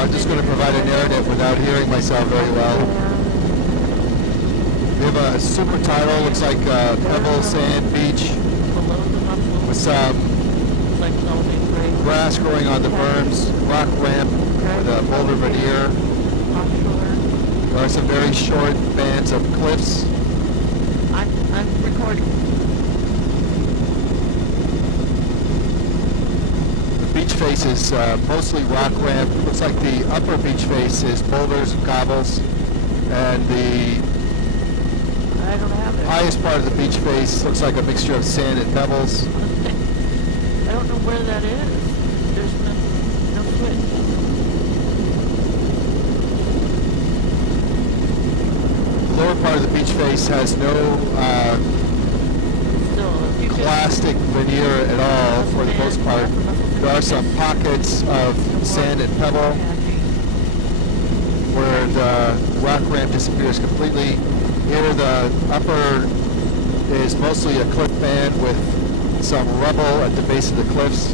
I'm just going to provide a narrative without hearing myself very well. We have a super tidal, looks like pebble, sand, beach, with some grass growing on the berms, rock ramp with a boulder veneer. There are some very short bands of cliffs. I'm recording. The beach face is mostly rock ramp. Looks like the upper beach face is boulders and cobbles, and the I don't have it. highest part of the beach face looks like a mixture of sand and pebbles. I don't know where that is. There's no switch. The lower part of the beach face has no plastic veneer at all for the most part. There are some pockets of sand and pebble where the rock ramp disappears completely. Here the upper is mostly a cliff band with some rubble at the base of the cliffs.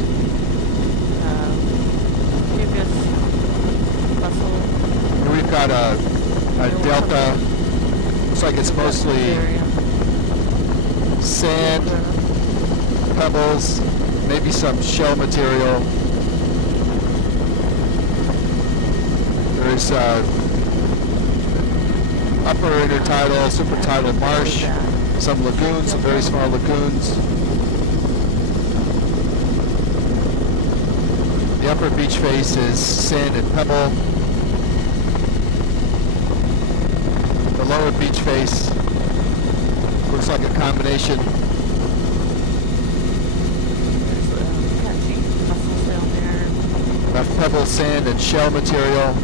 Here we've got a delta. Looks like it's mostly sand, pebbles, maybe some shell material. There's upper intertidal, supertidal marsh, some lagoons, some very small lagoons. The upper beach face is sand and pebble. The lower beach face looks like a combination of pebble, sand, and shell material.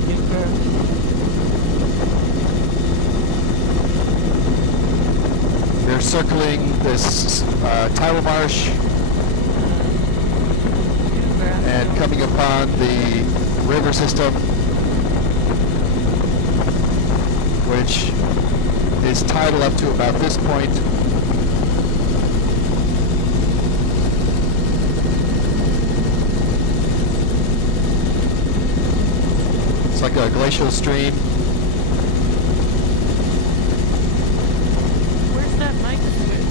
They're circling this tidal marsh and coming upon the river system, which is tidal up to about this point. It's like a glacial stream. Where's that mic switch?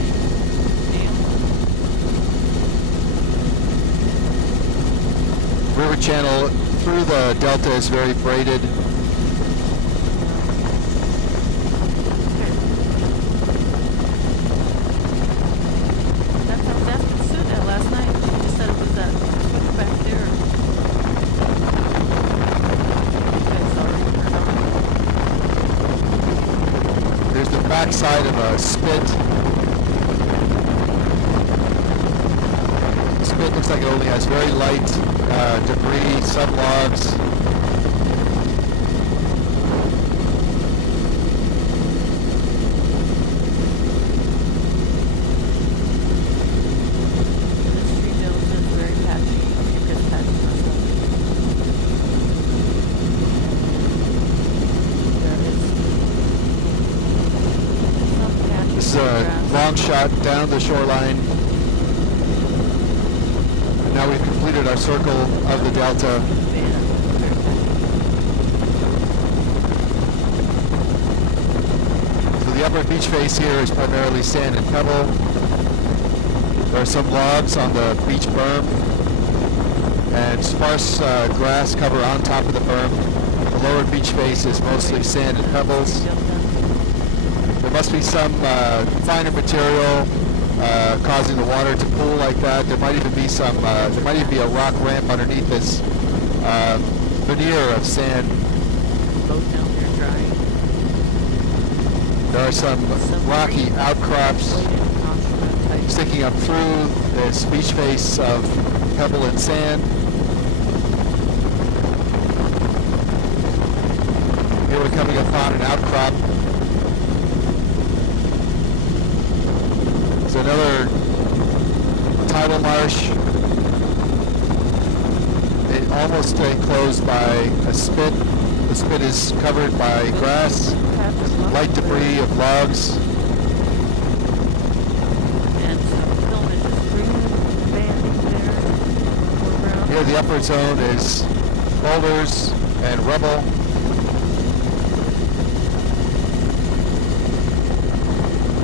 River channel through the delta is very braided. Backside of a spit. The spit looks like it only has very light debris, some logs. This tree nose is very patchy. It's patchy myself. This is a long shot down the shoreline. And now we've completed our circle of the delta. So the upper beach face here is primarily sand and pebble. There are some logs on the beach berm and sparse grass cover on top of the berm. The lower beach face is mostly sand and pebbles. There must be some finer material causing the water to pool like that. There might even be some. There might even be a rock ramp underneath this veneer of sand. Both down there drying. There are some rocky outcrops sticking up through this beach face of pebble and sand. Here we're coming upon an outcrop. There's another tidal marsh, almost enclosed by a spit. The spit is covered by grass, light debris of logs. And some film is just green banding there. Here the upper zone is boulders, and rubble.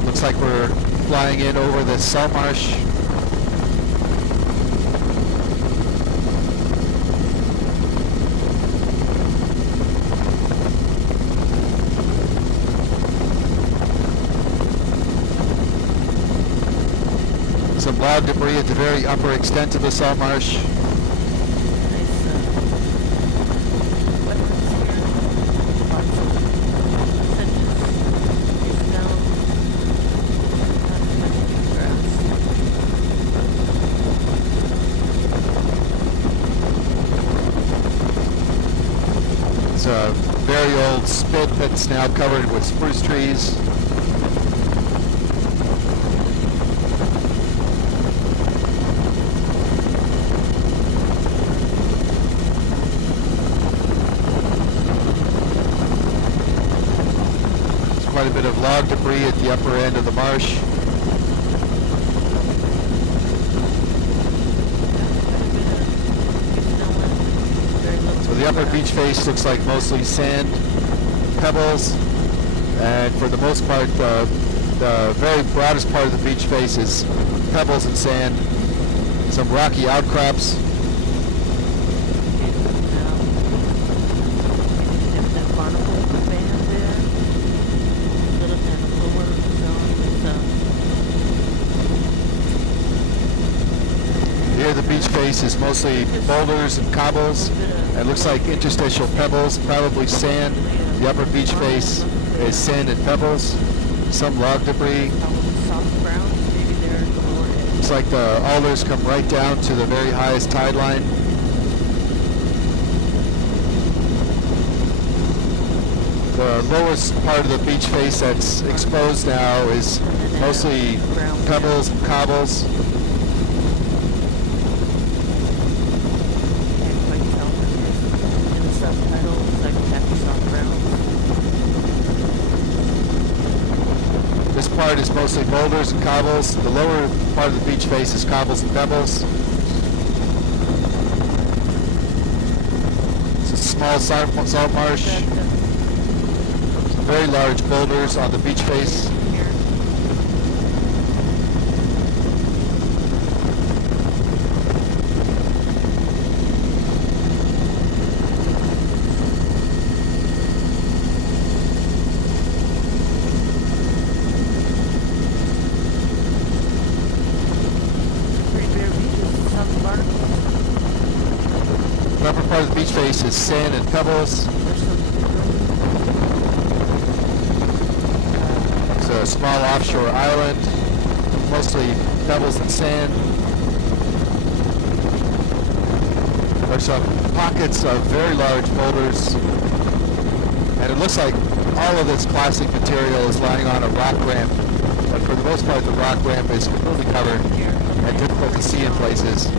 Looks like we're flying in over the salt marsh. Some log debris at the very upper extent of the salt marsh. Nice wetlands here. Lots of sedges, trees down. Not as much new grass. It's a very old spit that's now covered with spruce trees. Quite a bit of log debris at the upper end of the marsh. So the upper beach face looks like mostly sand, pebbles, and for the most part the very broadest part of the beach face is pebbles and sand, some rocky outcrops. Here the beach face is mostly boulders and cobbles. It looks like interstitial pebbles, probably sand. The upper beach face is sand and pebbles. Some log debris. Looks like the alders come right down to the very highest tide line. The lowest part of the beach face that's exposed now is mostly pebbles and cobbles. This part is mostly boulders and cobbles. The lower part of the beach face is cobbles and pebbles. It's a small salt marsh. Some very large boulders on the beach face. The upper part of the beach face is sand and pebbles. It's a small offshore island, mostly pebbles and sand. There's some pockets of very large boulders, and it looks like all of this classic material is lying on a rock ramp, but for the most part the rock ramp is completely covered and difficult to see in places.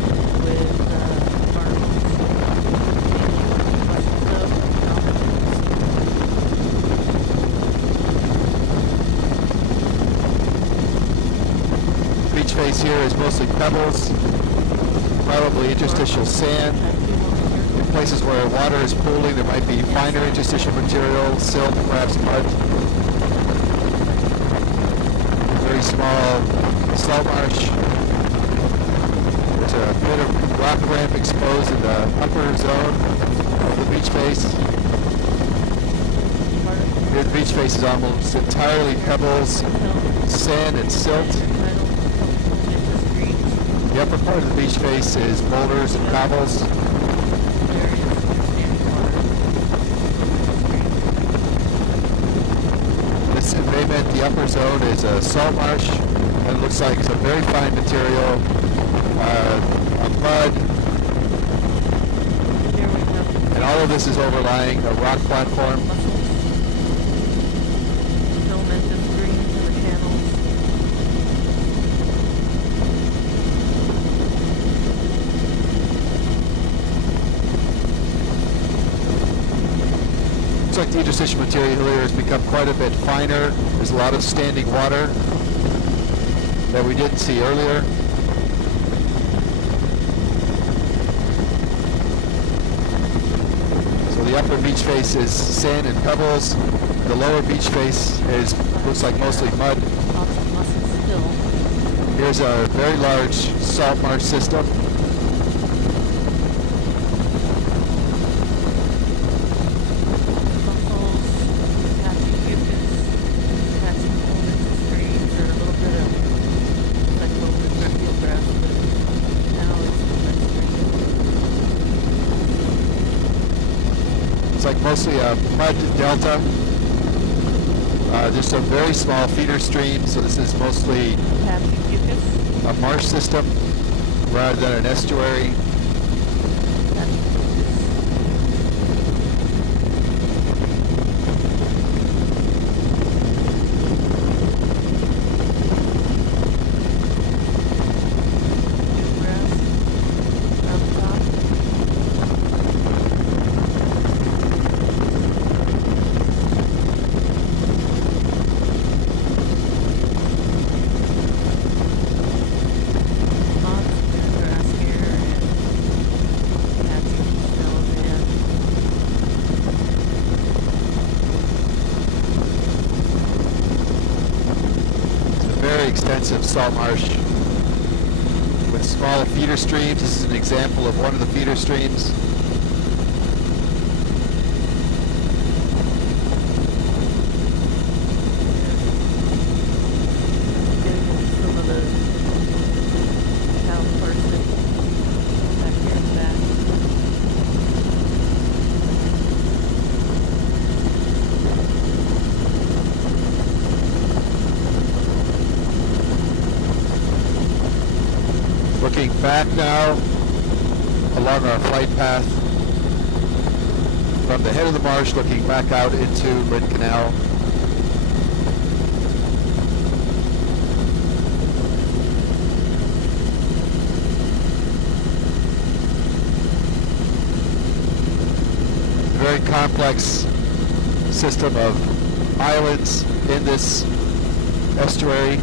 Beach face here is mostly pebbles, probably interstitial sand. In places where water is pooling, there might be finer interstitial material, silt, perhaps mud. Very small salt marsh. There's a bit of rock ramp exposed in the upper zone of the beach face. Here the beach face is almost entirely pebbles, sand, and silt. The upper part of the beach face is boulders and cobbles. This embayment, the upper zone, is a salt marsh, and it looks like some very fine material, mud, and all of this is overlying a rock platform. Looks like the interstitial material here has become quite a bit finer. There's a lot of standing water that we didn't see earlier. So the upper beach face is sand and pebbles. The lower beach face looks like mostly mud. Lots of mussels still. Here's a very large salt marsh system. It's like mostly a mud delta. Just a very small feeder stream, so this is mostly a marsh system rather than an estuary. Extensive salt marsh with smaller feeder streams. This is an example of one of the feeder streams. Looking back now along our flight path from the head of the marsh, looking back out into Lynn Canal. Very complex system of islands in this estuary.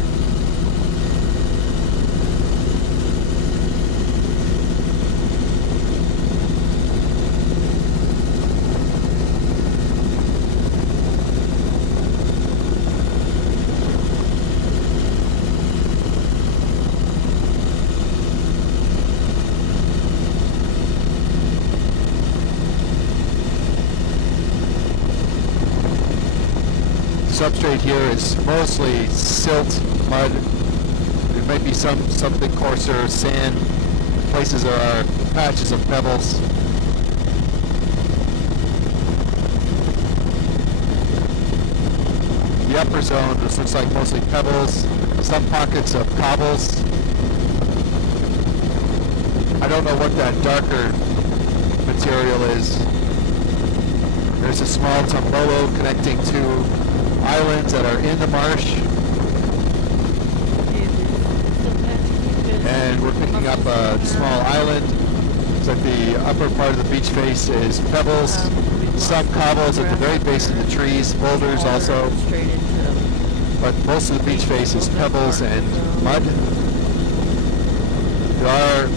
Substrate here is mostly silt, mud. There might be something coarser, sand. Places there are patches of pebbles. The upper zone, this looks like mostly pebbles, some pockets of cobbles. I don't know what that darker material is. There's a small tombolo connecting to islands that are in the marsh, and we're picking up a small island. It's like the upper part of the beach face is pebbles, some cobbles at the very base of the trees, boulders also, but most of the beach face is pebbles and mud. There are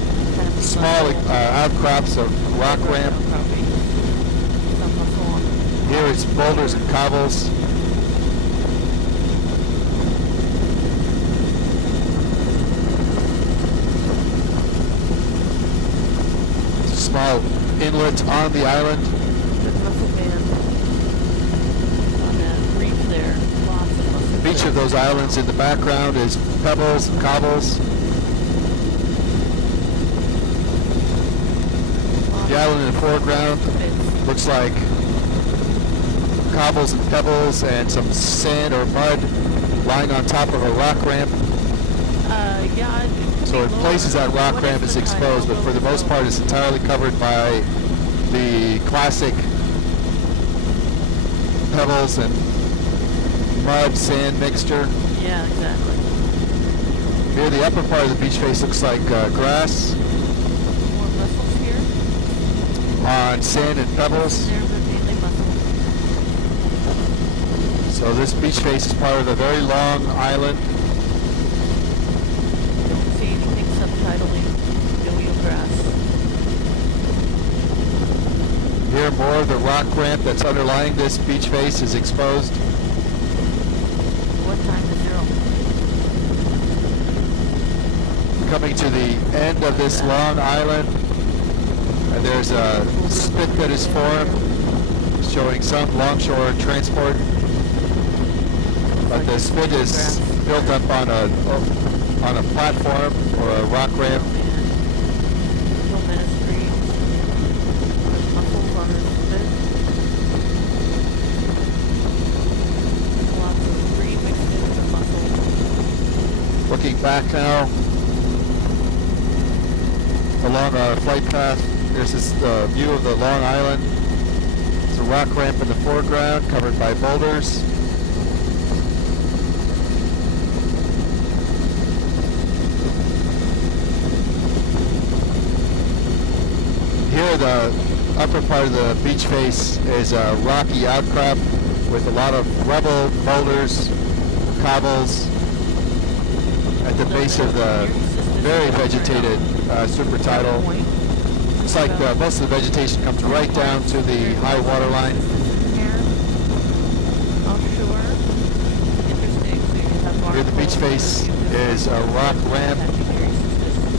small outcrops of rock ramp. Here is boulders and cobbles. Small inlet on the island. Each of those islands in the background is pebbles and cobbles. The island in the foreground looks like cobbles and pebbles and some sand or mud lying on top of a rock ramp. So in places that rock ramp is exposed, but for the most part it's entirely covered by the classic pebbles and mud, sand mixture. Yeah, exactly. Here the upper part of the beach face looks like grass. More mussels here. On sand and pebbles. There, but mainly mussels. So this beach face is part of a very long island. Don't see anything subtitling. Yo-yo grass. Here, more of the rock ramp that's underlying this beach face is exposed. What time is zero? Coming to the end of this long island, and there's a spit that is formed, showing some longshore transport. But the spit is built up on a platform or a rock ramp. Looking back now along our flight path, there's this view of the Long Island. It's a rock ramp in the foreground covered by boulders. Here, the upper part of the beach face is a rocky outcrop with a lot of rubble, boulders, cobbles at the base of the very vegetated supertidal. Looks like most of the vegetation comes right down to the high water line. Here the beach face is a rock ramp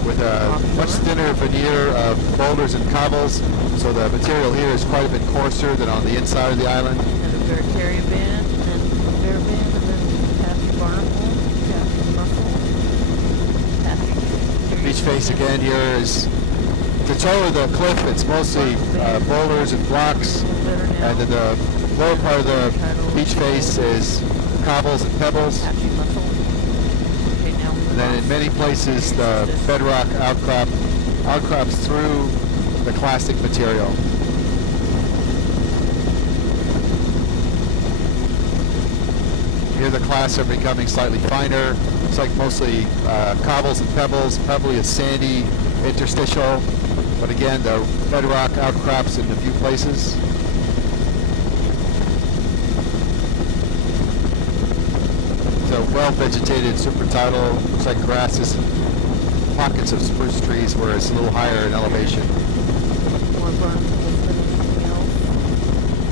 with a much thinner veneer of boulders and cobbles, so the material here is quite a bit coarser than on the inside of the island. And a Barataria band, and then bear band, and then Happy Barnacle, Happy Mussel, Happy. The beach face again here is the toe of the cliff. It's mostly boulders and blocks, and then the lower part of the beach face is cobbles and pebbles. And then in many places the bedrock outcrops through the clastic material. Here the clasts are becoming slightly finer. It's like mostly cobbles and pebbles, probably a sandy interstitial, but again the bedrock outcrops in a few places. It's a well-vegetated supertidal. Looks like grasses and pockets of spruce trees where it's a little higher in elevation.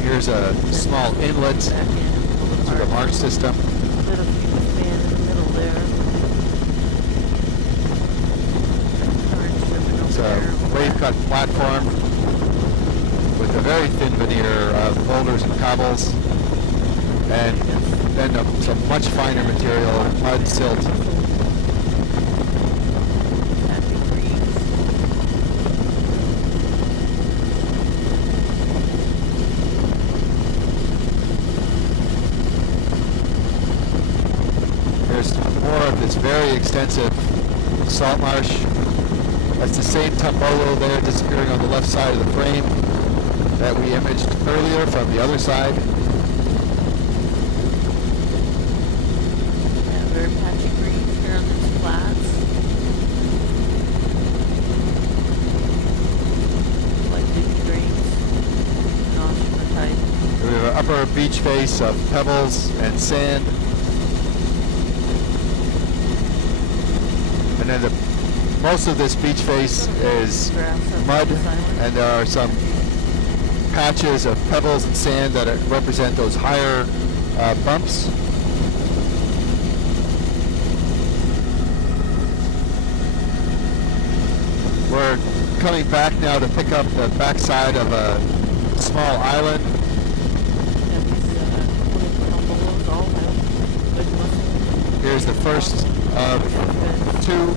Here's a small inlet to the marsh system. It's a wave-cut platform with a very thin veneer of boulders and cobbles, and then some much finer material, mud, silt. There's more of this very extensive salt marsh. That's the same Tombolo there disappearing on the left side of the frame that we imaged earlier from the other side. Yeah, very patchy green here on these flats. Like leafy greens, non-sugar type. We have an upper beach face of pebbles and sand. And then most of this beach face is mud, and there are some patches of pebbles and sand that represent those higher bumps. We're coming back now to pick up the backside of a small island. Here's the first of two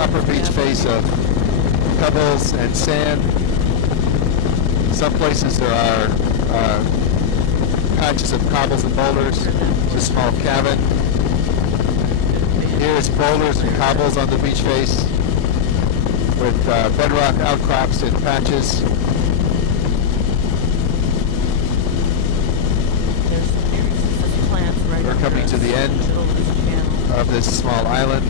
upper beach face of pebbles and sand. Some places there are patches of cobbles and boulders. It's a small cabin. Here's boulders and cobbles on the beach face with bedrock outcrops in patches. We're coming to the end of this small island.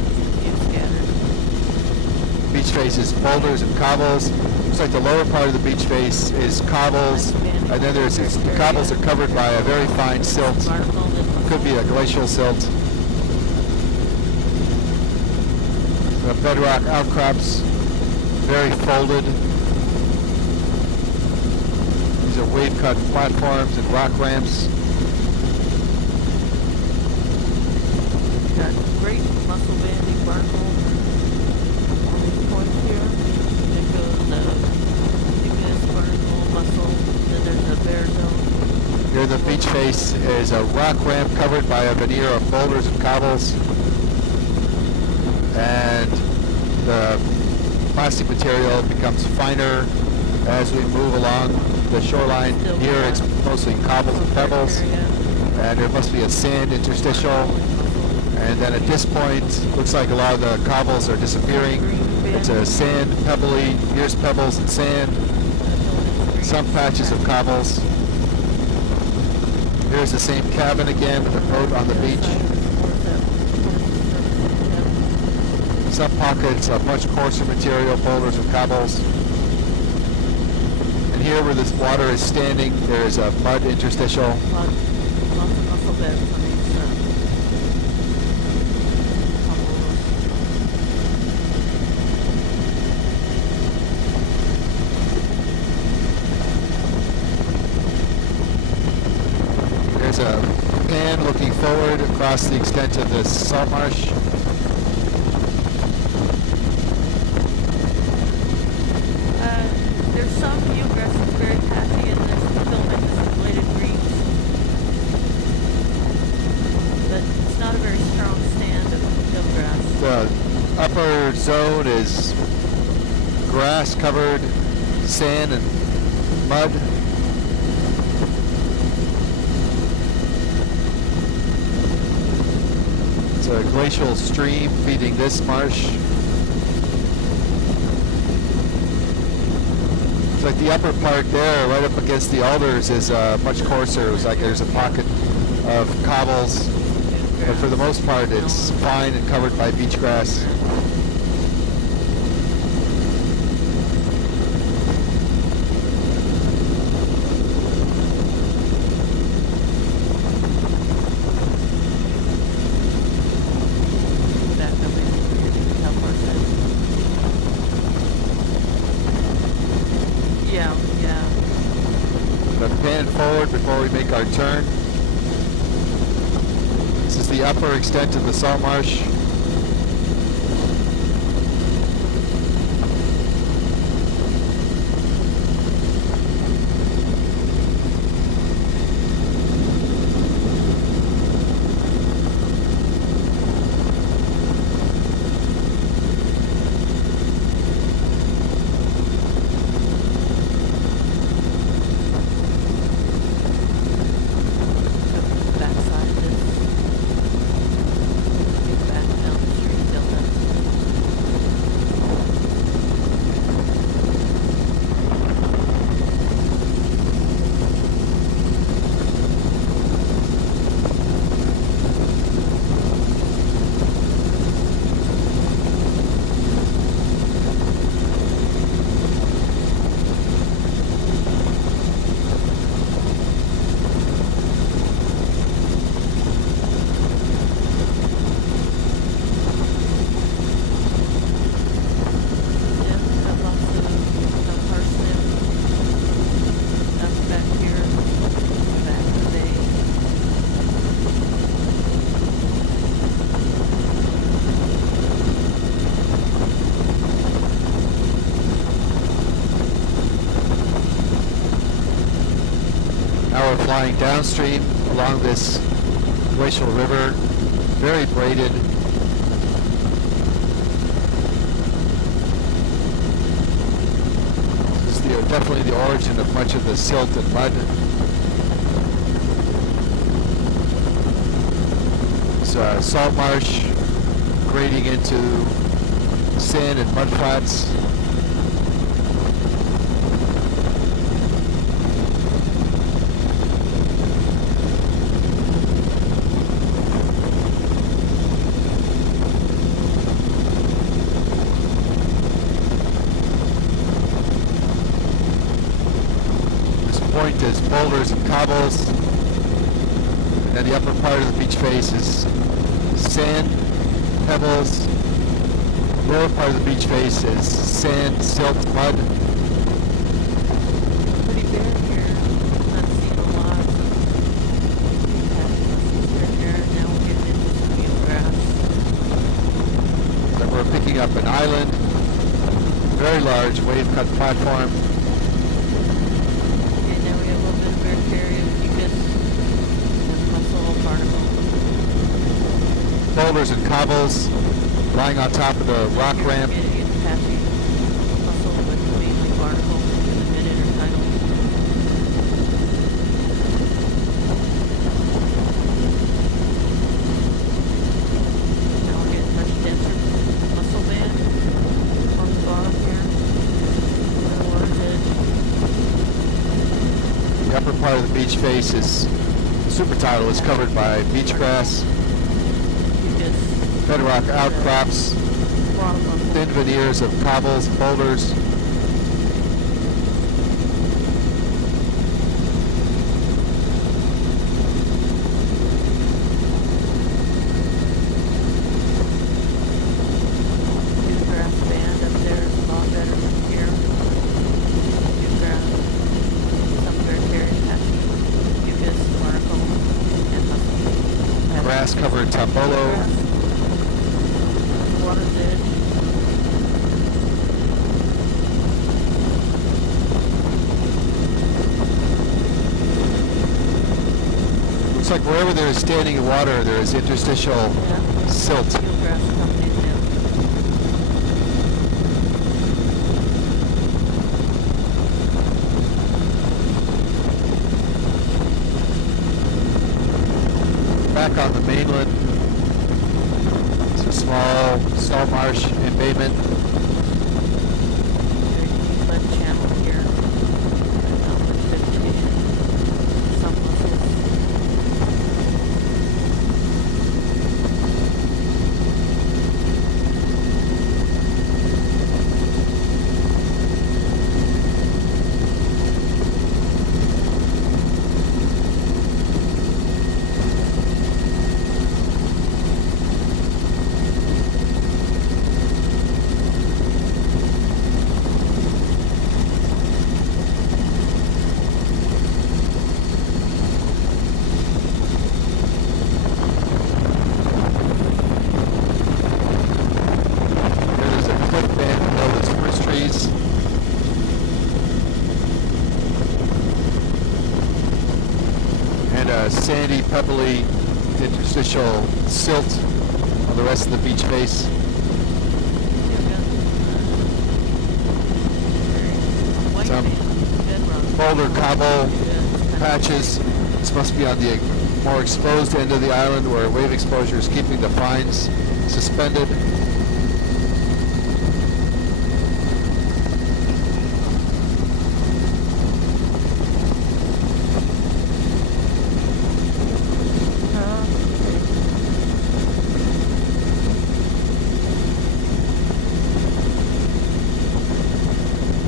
Beach face is boulders and cobbles. Looks like the lower part of the beach face is cobbles, and then the cobbles are covered by a very fine silt. Could be a glacial silt. The bedrock outcrops, very folded. are wave-cut platforms and rock ramps. Got great muscle banding barnacle on these points here. Then goes the igneous barnacle muscle. Then there's a bear zone. Here the beach face is a rock ramp covered by a veneer of boulders and cobbles. And the plastic material becomes finer as we move along the shoreline. Still Here it's mostly cobbles and pebbles. And there must be a sand interstitial. And then at this point, looks like a lot of the cobbles are disappearing. It's a sand, pebbly, here's pebbles and sand. Some patches of cobbles. Here's the same cabin again with a boat on the beach. Some pockets of much coarser material, boulders and cobbles. And here where this water is standing, there is a mud interstitial. Lots of muscle beds on these There's a pan looking forward across the extent of the salt marsh. There's some eelgrass that's very patchy in this filament, this bladed greens. But it's not a very strong stand of eelgrass. The upper zone is grass covered, sand and mud. It's a glacial stream feeding this marsh. It's like the upper part there, right up against the alders, is much coarser. It was like there's a pocket of cobbles, but for the most part it's fine and covered by beach grass. Pan forward before we make our turn. This is the upper extent of the salt marsh. Now we're flying downstream along this glacial river, very braided. This is definitely the origin of much of the silt and mud. It's a salt marsh grading into sand and mud flats. Point is boulders and cobbles, and then the upper part of the beach face is sand, pebbles. Lower part of the beach face is sand, silt, mud. Pretty bare here. up an island, very large wave cut platform. Okay, now we have a little bit of bacteria, mucus, and muscle particles. Boulders and cobbles lying on top of the rock ramp. It's patchy muscle with mainly barnacle in the mid-intertidal. Now we're getting much denser muscle band on the bottom here. The water's edge. The upper part of the beach face is super tidal. It's covered by beach grass, bedrock outcrops, thin veneers of cobbles, boulders. New grass band up there is a lot better than here. New grass, some very patchy, mucus, barnacle, and muscle. Grass covered tombolo. Water's edge. Looks like wherever there is standing water, there is interstitial silt. Field grass companies now. Back on the mainland, it's a small salt marsh embayment. Very deep lead channel here. Not much vegetation. Some mussels. There's a cliff band below the spruce trees. And a sandy, pebbly, interstitial silt on the rest of the beach face. Some boulder cobble patches. This must be on the more exposed end of the island where wave exposure is keeping the fines suspended.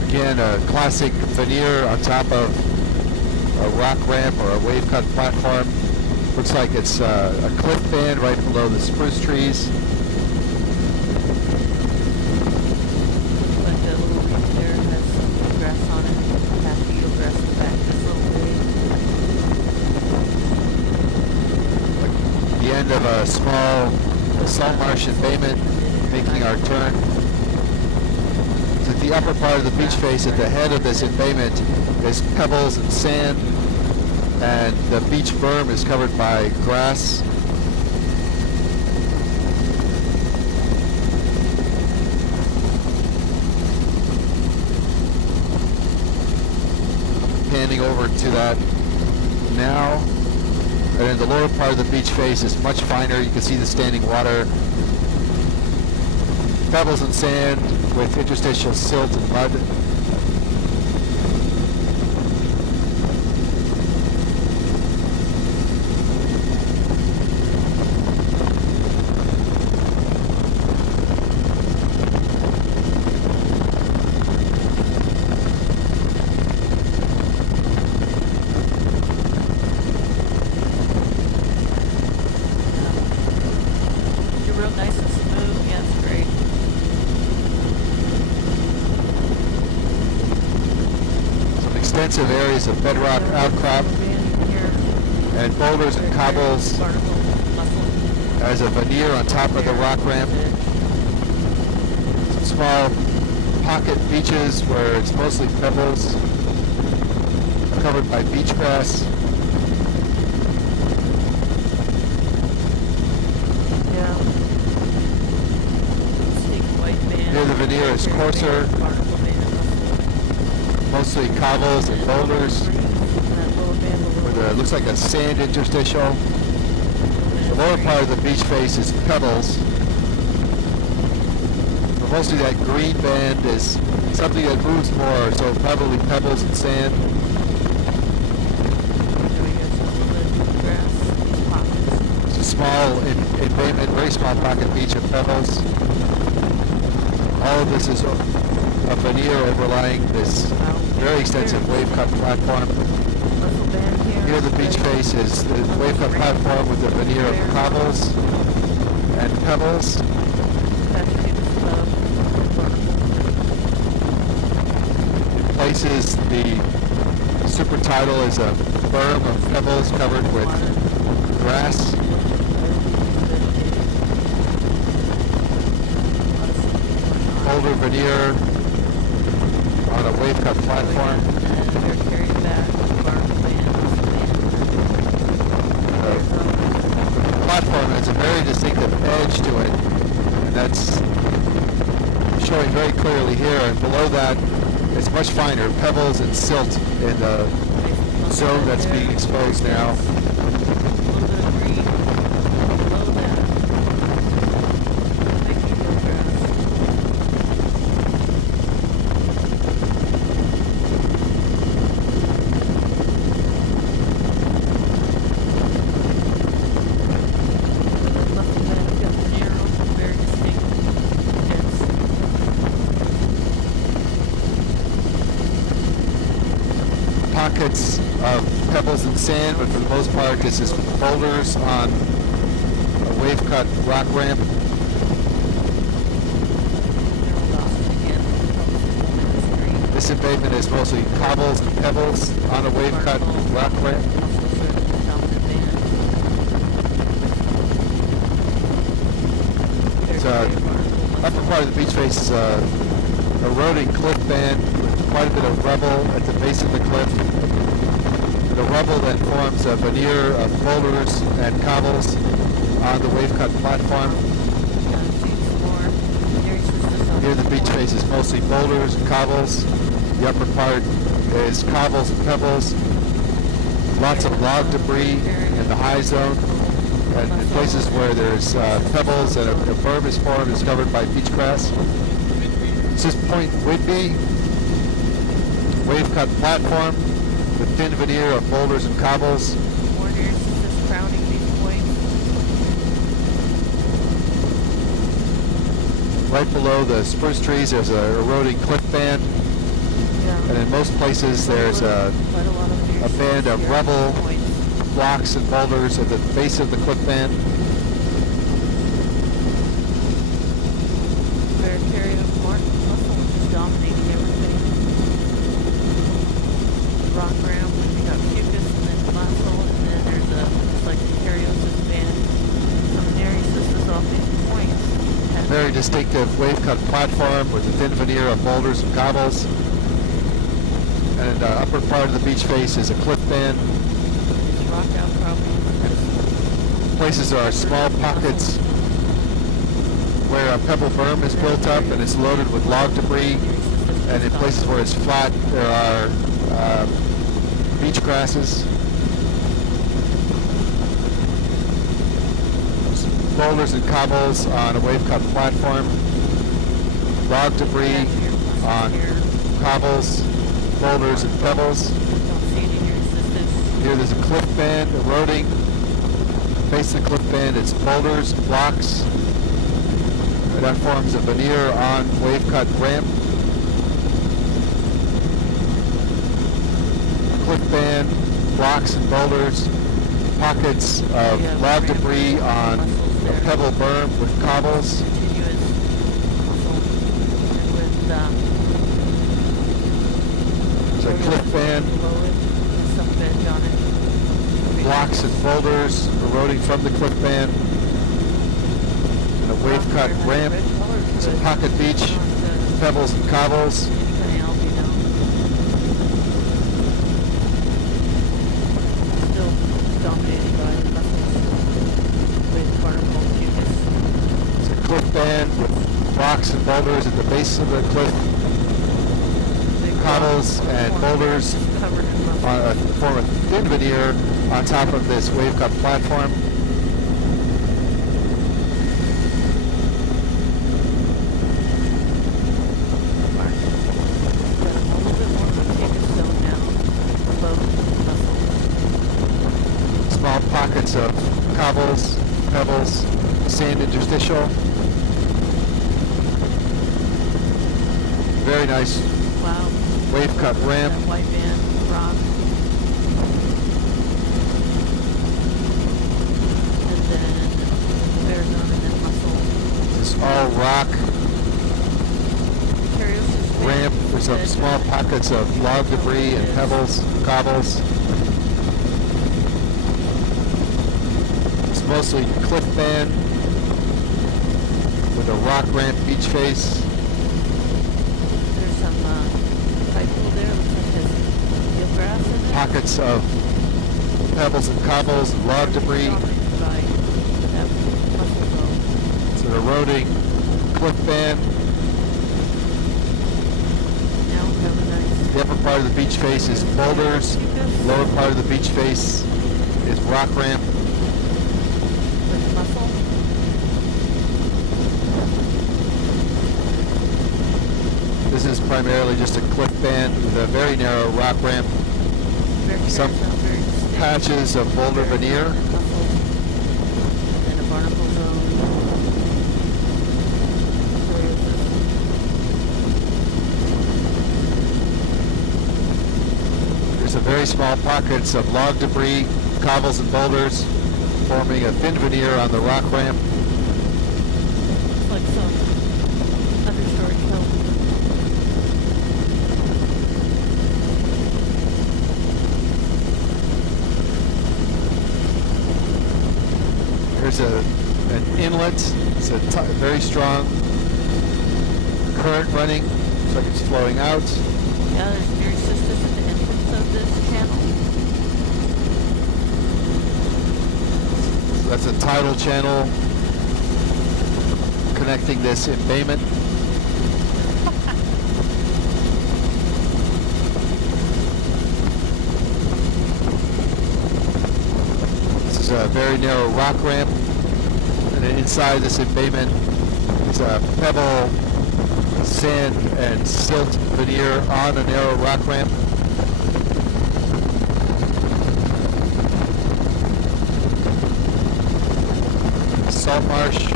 Again, a classic veneer on top of a rock ramp or a wave cut platform. Looks like it's a cliff band right below the spruce trees. Like that little reef there has some grass on it. Patchy yield grass in the back of this little bay. The end of a small salt marsh embayment, making our turn. At the upper part of the beach face, at the head of this embayment, is pebbles and sand, and the beach berm is covered by grass. Panning over to that now. And in the lower part of the beach face is much finer. You can see the standing water. Pebbles and sand with interstitial silt and mud. You're real nice and smooth. Yeah, it's great. Some extensive areas of bedrock outcrop and boulders and cobbles as a veneer on top of the rock ramp. small pocket beaches where it's mostly pebbles, covered by beach grass. Yeah. Distinct white band. Here the veneer is coarser, Barnacle band. mostly cobbles and boulders, That lower band below. with looks like a sand interstitial. The lower part of the beach face is pebbles. But mostly that green band is something that moves more, so probably pebbles and sand. There we go, some little grass, these pockets. It's a small embayment, very small pocket beach of pebbles. All of this is a veneer overlying this very extensive wave cut platform. Muscle band here. Here the beach face is the wave cut platform with a veneer of cobbles and pebbles. In places the super tidal is a berm of pebbles covered with grass. Boulder veneer on a wave cut platform. The platform has a very distinctive edge to it, and that's showing very clearly here. And below that, it's much finer, pebbles and silt in the zone that's being exposed now. Pockets of pebbles and sand, but for the most part this is boulders on a wave cut rock ramp. This embayment is mostly cobbles and pebbles on a wave cut rock ramp. Upper part of the beach face is a eroding cliff band with quite a bit of rubble at the base of the cliff. The rubble then forms a veneer of boulders and cobbles on the wave cut platform. Here the beach face is mostly boulders and cobbles. The upper part is cobbles and pebbles. Lots of log debris in the high zone. And in places where there's pebbles and a berm is formed, is covered by beach grass. This is Point Whidbey, wave cut platform with thin veneer of boulders and cobbles. More near just crowning these points. Right below the spruce trees there's a eroding cliff band. Yeah. And in most places there's a band of rubble, blocks and boulders at the base of the cliff band. Dominating everything. Rock ground, we got fucus and then muscle, and then there's a like cariosis band. Some neresis off these points. Very distinctive wave cut platform with a thin veneer of boulders and cobbles. And upper part of the beach face is a cliff band. Rock out probably. Places are small pockets where a pebble berm is built up and it's loaded with log debris, and in places where it's flat there are beach grasses. Boulders and cobbles on a wave cut platform, log debris on cobbles, boulders and pebbles. Here there's a cliff band eroding. Base of the cliff band, it's boulders, blocks. That forms a veneer on wave cut ramp. Cliff band, blocks and boulders, pockets of log debris on a pebble berm with cobbles. There's a cliff band, blocks and boulders eroding from the cliff band. A wave cut ramp, it's a pocket beach pebbles and cobbles. Canal, you know. Still dominated by the mussels with barnacle mucus. It's a cliff band with rocks and boulders at the base of the cliff. Big Cobbles rocks and formed boulders covered in mussels. form a thin veneer on top of this wave cut platform. Small pockets of cobbles, pebbles, sand interstitial. Very nice Wow. wave cut ramp. That white band rock. And then Shorezone and then mussel. This is all rock Curious ramp. There's some small pockets of log debris and pebbles, cobbles. It's mostly cliff band with a rock ramp beach face. There's some typo there. Looks like there's eelgrass in it. Pockets of pebbles and cobbles and log debris. Dominated by that mussel zone. It's an eroding cliff band. Now we have a nice The upper part of the beach face is boulders. Lower part of the beach face is rock ramp. with mussel. This is primarily just a cliff band with a very narrow rock ramp. Some Very distinct. patches of boulder veneer. Mussels. And then a barnacle zone. There's a very small pockets of log debris, cobbles and boulders, forming a thin veneer on the rock ramp. Looks like some understory kelp. There's an inlet. It's a very strong current running. Looks like it's flowing out. Yeah, there's Mary Sisters at the entrance of this channel. So that's a tidal channel connecting this embayment. This is a very narrow rock ramp, and then inside this embayment is a pebble, sand, and silt veneer on a narrow rock ramp. Salt marsh.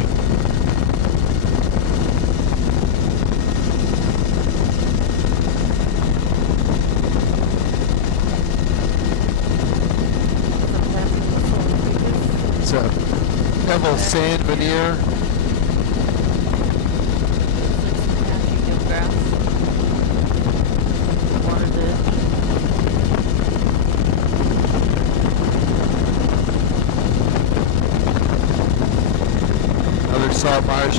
It's a pebble sand veneer. Another salt marsh.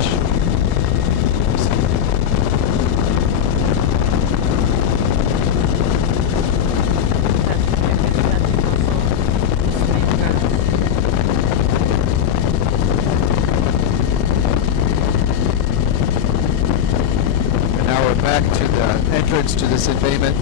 And now we're back to the entrance to this embayment.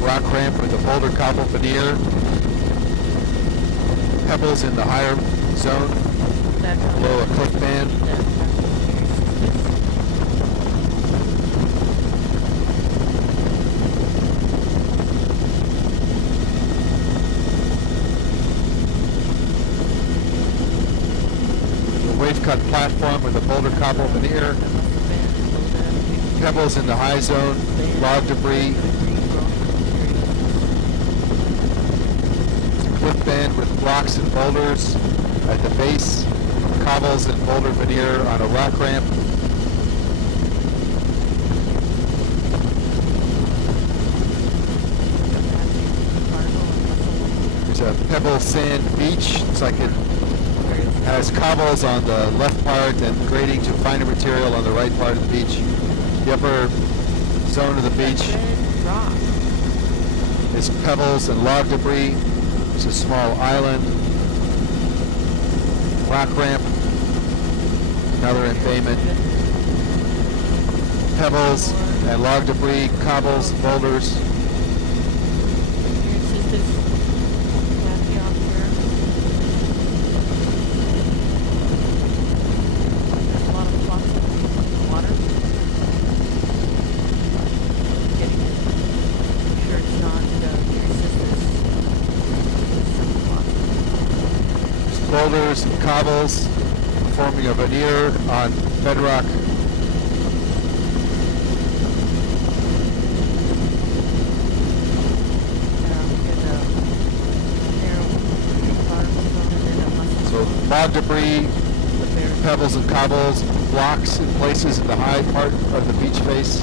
Rock ramp with a boulder cobble veneer. Pebbles in the higher zone, below a cliff band. A wave cut platform with a boulder cobble veneer. Pebbles in the high zone, log debris. cliff band with blocks and boulders at the base, cobbles and boulder veneer on a rock ramp. There's a pebble sand beach. It's like it has cobbles on the left part and grading to finer material on the right part of the beach. The upper zone of the beach is pebbles and log debris. There's a small island, rock ramp, another embayment, pebbles and log debris, cobbles, boulders. Boulders and cobbles forming a veneer on bedrock. So log debris, pebbles and cobbles, blocks in places in the high part of the beach face.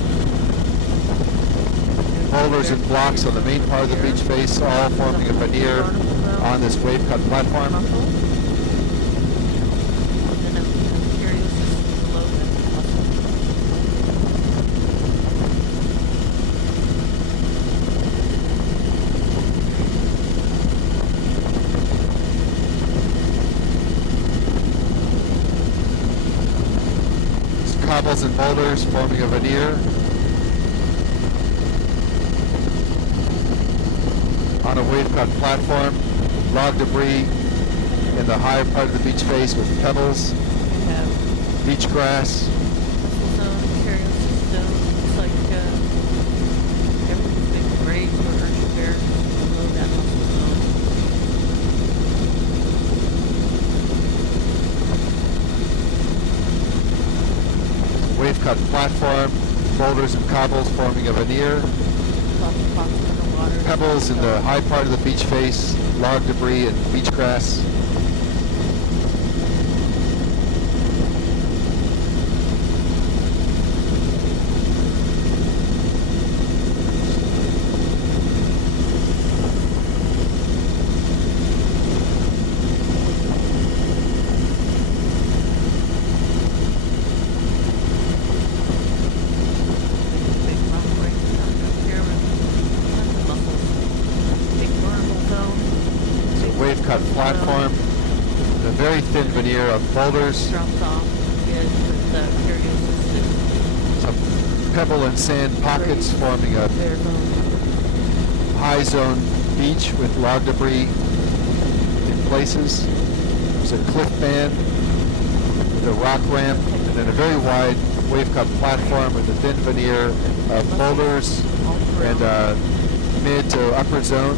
Boulders and blocks on the main part of the beach face, all forming a veneer on this wave cut platform. Cobbles and boulders forming a veneer on a wave cut platform. Log debris in the higher part of the beach face with pebbles, beach grass. Wave cut platform, boulders and cobbles forming a veneer. Pebbles in the high part of the beach face, log debris and beach grass. Wave cut platform, a very thin veneer of boulders, some pebble and sand pockets forming a high zone beach with log debris in places. There's a cliff band with a rock ramp, and then a very wide wave cut platform with a thin veneer of boulders and mid to upper zone.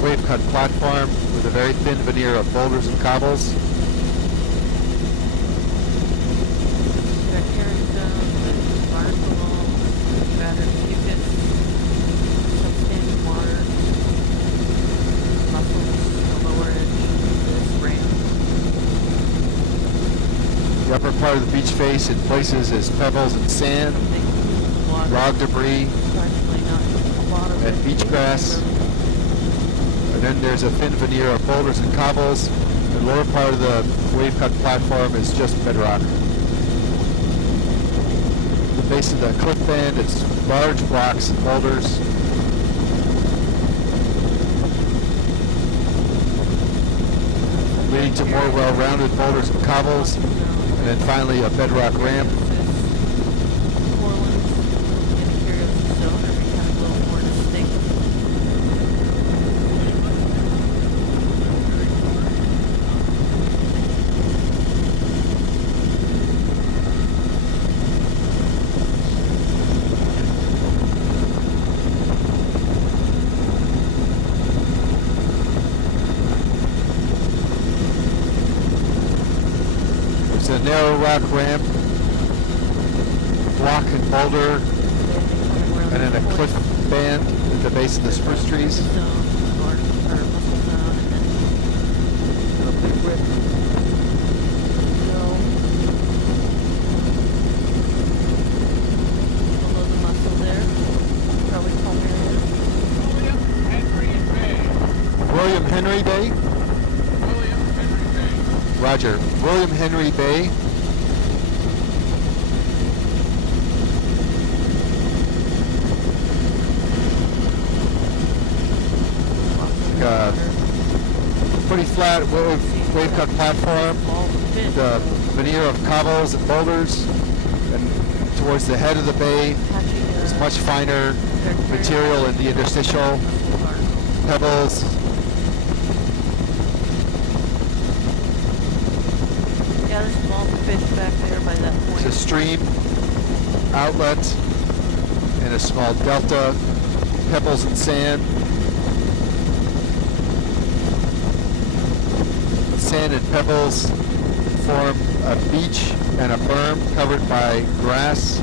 Wave cut platform with a very thin veneer of boulders and cobbles. The upper part of the beach face in places is pebbles and sand, log debris, and beach grass. And then there's a thin veneer of boulders and cobbles. The lower part of the wave cut platform is just bedrock. The base of the cliff band is large blocks and boulders. Leading to more well-rounded boulders and cobbles. And then finally a bedrock ramp. narrow rock ramp, block and boulder, and then a cliff band at the base of the spruce trees. William Henry Bay? William Henry Bay. Roger. William Henry Bay. Pretty flat wave cut platform. The veneer of cobbles and boulders. And towards the head of the bay is much finer material in the interstitial. Pebbles. Yeah, there's small fish back there by that point. There's a stream outlet and a small delta, pebbles and sand. Sand and pebbles form a beach and a berm covered by grass.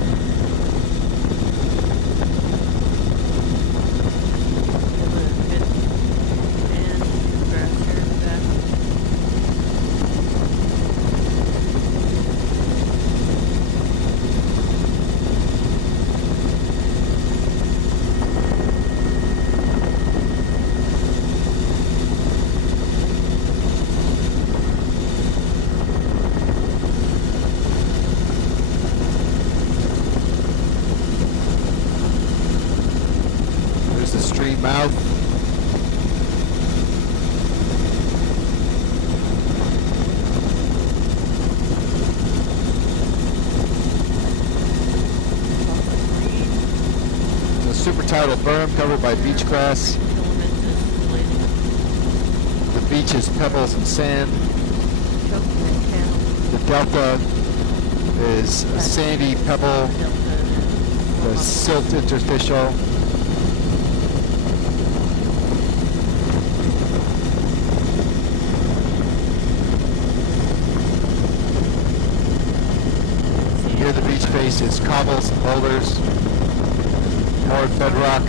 The stream mouth. The super tidal berm covered by beach grass. The beach is pebbles and sand. The delta is a sandy pebble. The silt interstitial. Near the beach face is cobbles and boulders, more bedrock.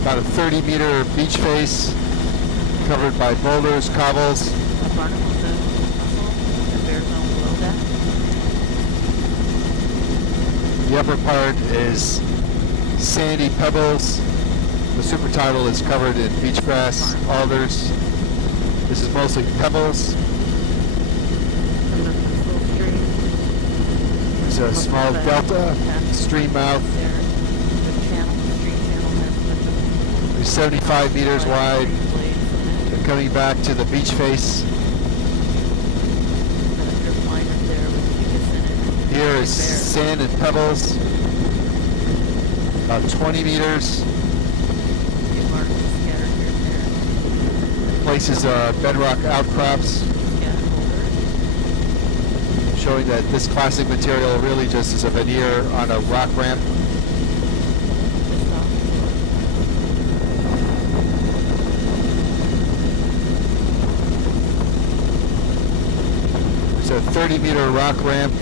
About a 30-meter beach face covered by boulders, cobbles. The upper part is sandy pebbles. The super tidal is covered in beach grass, alders. This is mostly pebbles. There's a small delta, stream mouth. It's 75 meters wide. And coming back to the beach face. Here is sand and pebbles, about 20 meters. Places bedrock outcrops, showing that this classic material really just is a veneer on a rock ramp. It's a 30-meter rock ramp.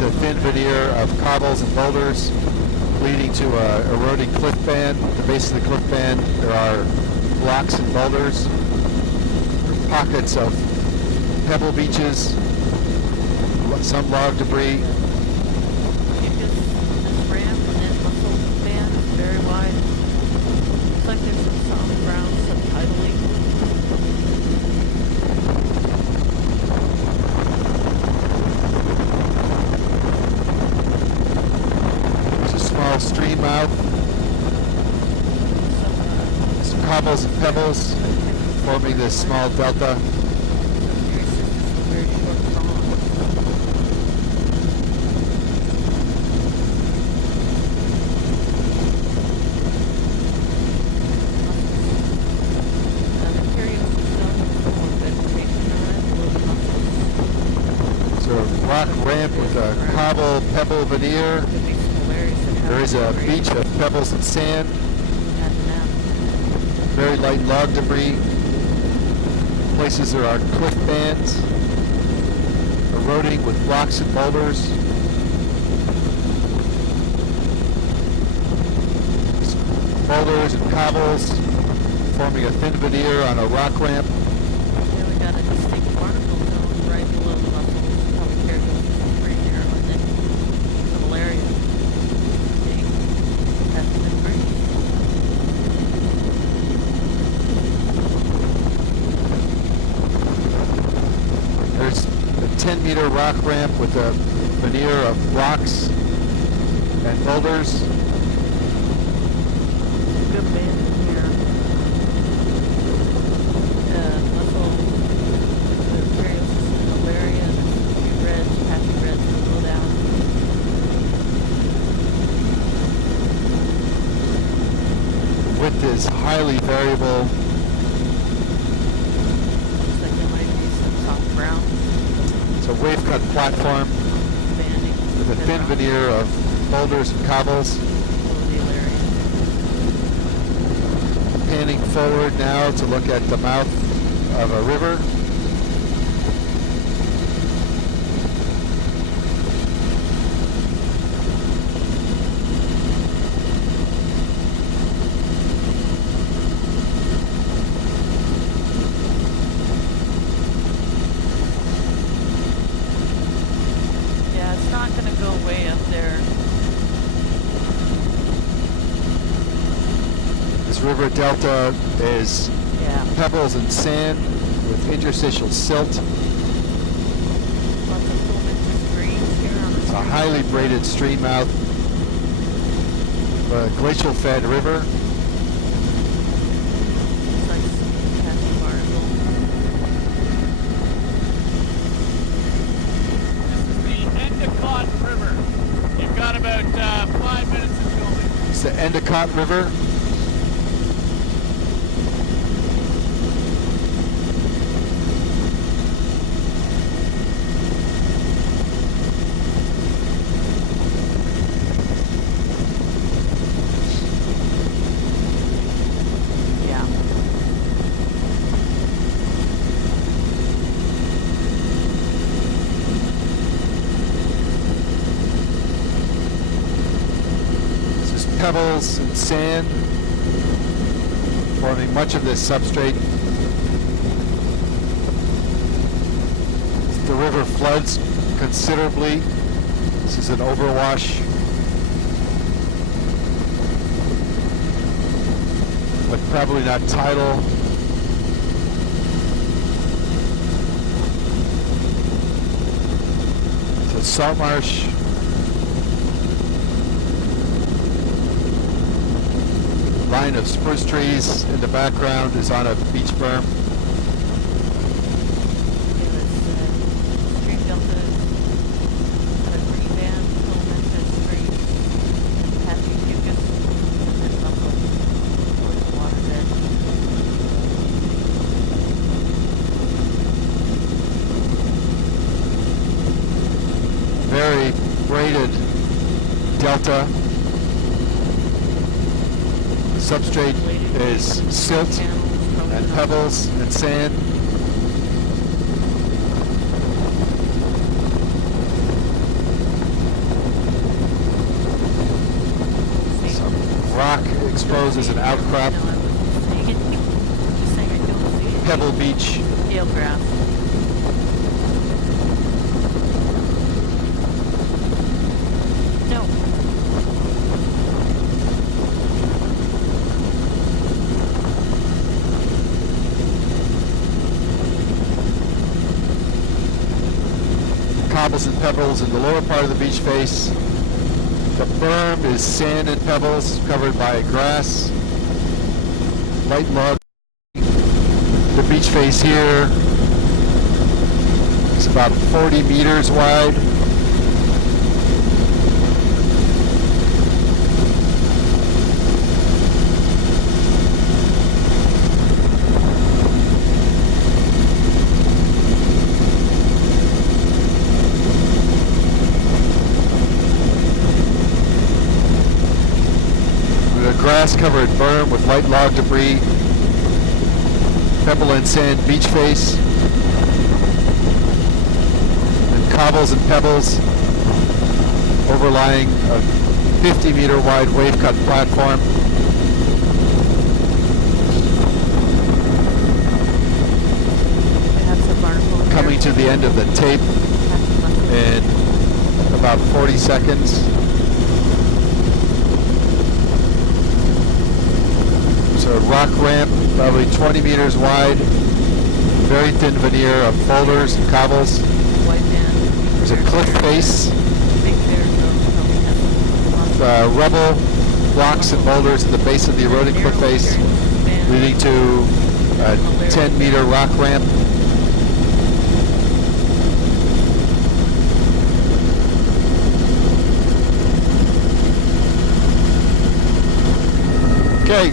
The thin veneer of cobbles and boulders leading to a eroding cliff band. At the base of the cliff band there are blocks and boulders, pockets of pebble beaches, some log debris. This ramp and then muscle band is very wide. Looks like there's some solid ground subtidally. Stream mouth, some cobbles and pebbles forming this small delta. rock ramp with a cobble pebble veneer. Could be some areas that have There is a debris. beach of pebbles and sand, Add the map. very light log debris. Places there are cliff bands, eroding with rocks and boulders. Boulders and cobbles forming a thin veneer on a rock ramp. Here we got a distinct barnacle zone right below the mussels. Probably carried those pretty narrow and then little area. See? That's the debris. There's a 10-meter rock ramp with a veneer of rocks and boulders. Good band in here. Mussel, the various little area, there's a few reds, patchy reds that go down. Width is highly variable. Looks like there might be some soft brown It's a wave-cut platform banding. with a thin veneer of boulders and cobbles. Fluvial area. Panning forward now to look at the mouth of a river. Yeah, it's not going to go way up there. This river delta is Yeah. pebbles and sand with interstitial silt. Lots of filamentous greens here on the It's a stream. highly braided stream mouth, a glacial-fed river. Looks like some patchy barnacle. This is the Endicott River. You've got about 5 minutes of filming. It's the Endicott River. Yeah. This is pebbles and sand forming much of this substrate. The river floods considerably. This is an overwash, but probably not tidal. It's a salt marsh. Line of spruce trees in the background is on a beach berm. Okay, this stream delta got a green band, filamentous stream, and patchy mucus, and then buffalo towards the water's edge. Very braided delta. The substrate is silt and pebbles and sand. Some rock exposed as an outcrop. No, I wasn't saying it. Just saying I don't see it. Pebble Beach. Gale grass. No. Cobbles and pebbles in the lower part of the beach face. The berm is sand and pebbles covered by grass. Light log. The beach face here is about 40 meters wide. grass-covered berm with light log debris, pebble and sand beach face, and cobbles and pebbles overlying a 50-meter wide wave-cut platform. Coming to the end of the tape in about 40 seconds. So a rock ramp, probably 20 meters wide, very thin veneer of boulders and cobbles. There's a cliff face, rubble, rocks and boulders at the base of the eroding cliff face, leading to a 10-meter rock ramp. Okay,